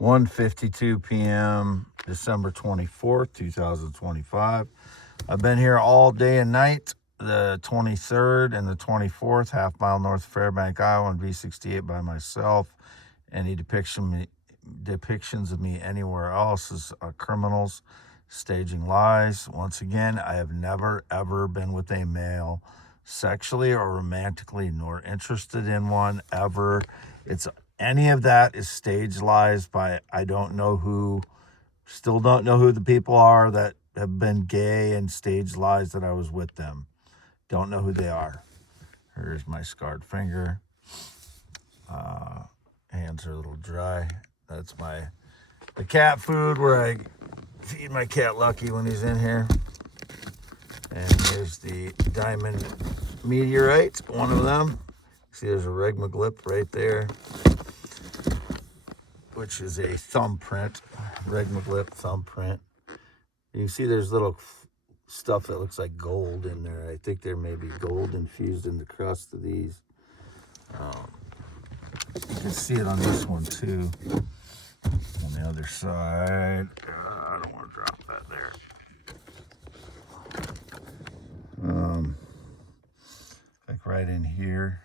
1:52 p.m. December 24th, 2025. I've been here all day and night, the 23rd and the 24th, half mile north of Fairbank, Iowa, on V68 by myself. Any depictions of me anywhere else is criminals staging lies. Once again, I have never, ever been with a male sexually or romantically, nor interested in one ever. Any of that is staged lies by I don't know who, still don't know who the people are that have been gay and staged lies that I was with them. Don't know who they are. Here's my scarred finger. Hands are a little dry. That's the cat food where I feed my cat Lucky when he's in here. And here's the diamond meteorite, one of them. See, there's a regmaglyph right there, which is a thumbprint, regmaglyph thumbprint. You see there's little stuff that looks like gold in there. I think there may be gold infused in the crust of these. You can see it on this one too. On the other side, I don't want to drop that there. Like right in here.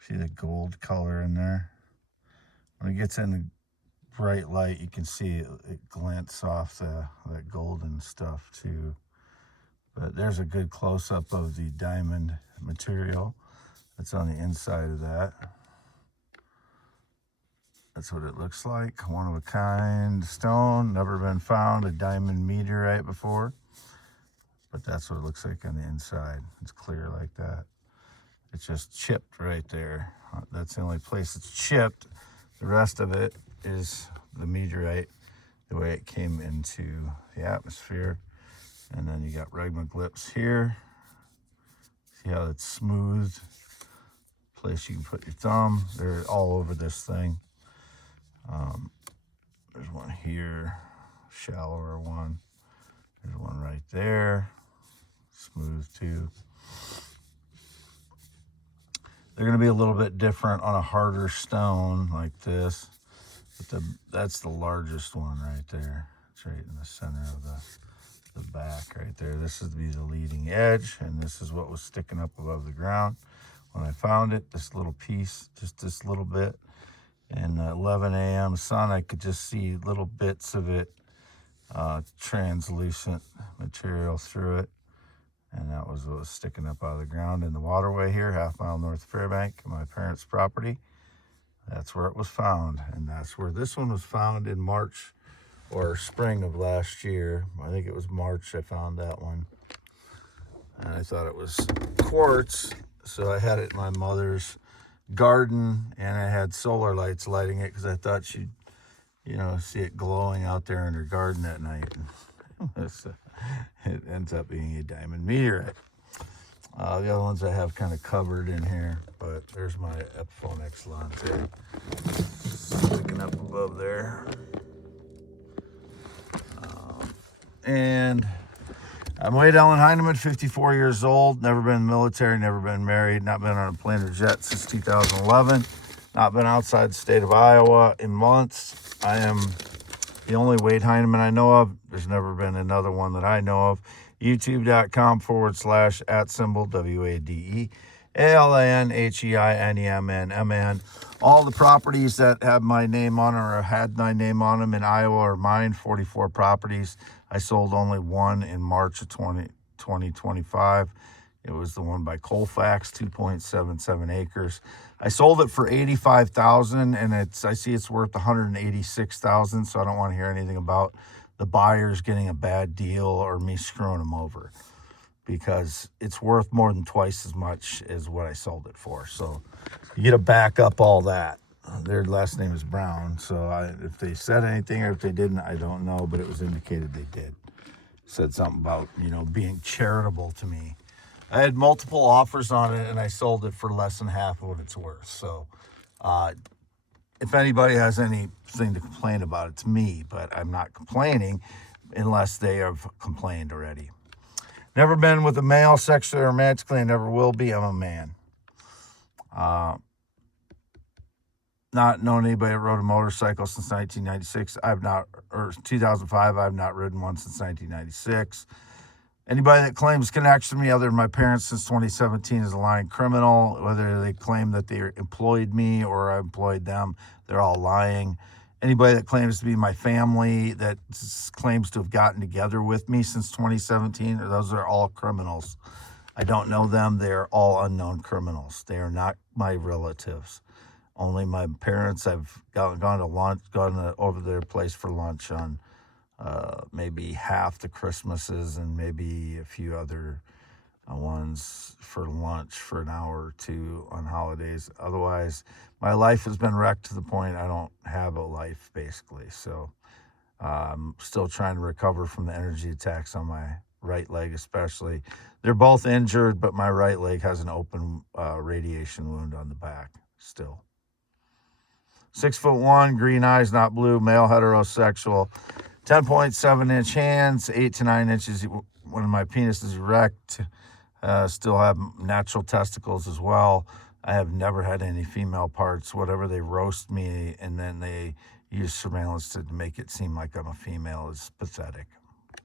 See the gold color in there? When it gets in the bright light, you can see it glints off that golden stuff too. But there's a good close-up of the diamond material that's on the inside of that. That's what it looks like. One of a kind stone, never been found, a diamond meteorite before. But that's what it looks like on the inside. It's clear like that. It's just chipped right there. That's the only place it's chipped. The rest of it is the meteorite, the way it came into the atmosphere. And then you got regmaglyphs here. See how it's smooth? Place you can put your thumb. They're all over this thing. There's one here, shallower one. There's one right there, smooth too. They're going to be a little bit different on a harder stone like this. But that's the largest one right there. It's right in the center of the back right there. This is to be the leading edge, and this is what was sticking up above the ground. When I found it, this little piece, just this little bit, in 11 a.m. sun, I could just see little bits of it, translucent material through it. And that was what was sticking up out of the ground in the waterway here, half mile north of Fairbank, my parents' property. That's where it was found. And that's where this one was found in March or spring of last year. I think it was March I found that one. And I thought it was quartz, so I had it in my mother's garden, and I had solar lights lighting it because I thought she'd, see it glowing out there in her garden at night. It ends up being a diamond meteorite. The other ones I have kind of covered in here, but there's my Epiphone Excellente sticking up above there. And I'm Wade Allen Heineman, 54 years old, never been in the military, never been married, not been on a plane or jet since 2011, not been outside the state of Iowa in months. I am the only Wade Heineman I know of. There's never been another one that I know of. YouTube.com/@WADEALANHEINEMNMN. All the properties that have my name on or had my name on them in Iowa are mine, 44 properties. I sold only one in March of 2025. It was the one by Colfax, 2.77 acres. I sold it for $85,000, and I see it's worth $186,000, so I don't want to hear anything about the buyers getting a bad deal or me screwing them over, because it's worth more than twice as much as what I sold it for. So you got to back up all that. Their last name is Brown, so if they said anything or if they didn't, I don't know, but it was indicated they did. Said something about, being charitable to me. I had multiple offers on it, and I sold it for less than half of what it's worth. So if anybody has anything to complain about, it's me, but I'm not complaining unless they have complained already. Never been with a male sexually or romantically, and never will be. I'm a man. not known anybody that rode a motorcycle since 1996. Or 2005, I've not ridden one since 1996. Anybody that claims connection to me other than my parents since 2017 is a lying criminal. Whether they claim that they employed me or I employed them, they're all lying. Anybody that claims to be my family that claims to have gotten together with me since 2017, those are all criminals. I don't know them. They're all unknown criminals. They are not my relatives. Only my parents. I've gone to lunch, gone over their place for lunch on maybe half the Christmases and maybe a few other ones for lunch for an hour or two on holidays. Otherwise, my life has been wrecked to the point I don't have a life, basically. So I'm still trying to recover from the energy attacks on my right leg especially. They're both injured, but my right leg has an open radiation wound on the back still. 6'1", green eyes, not blue, male, heterosexual. 10.7-inch hands, 8 to 9 inches when my penis is erect. Still have natural testicles as well. I have never had any female parts. Whatever they roast me and then they use surveillance to make it seem like I'm a female is pathetic.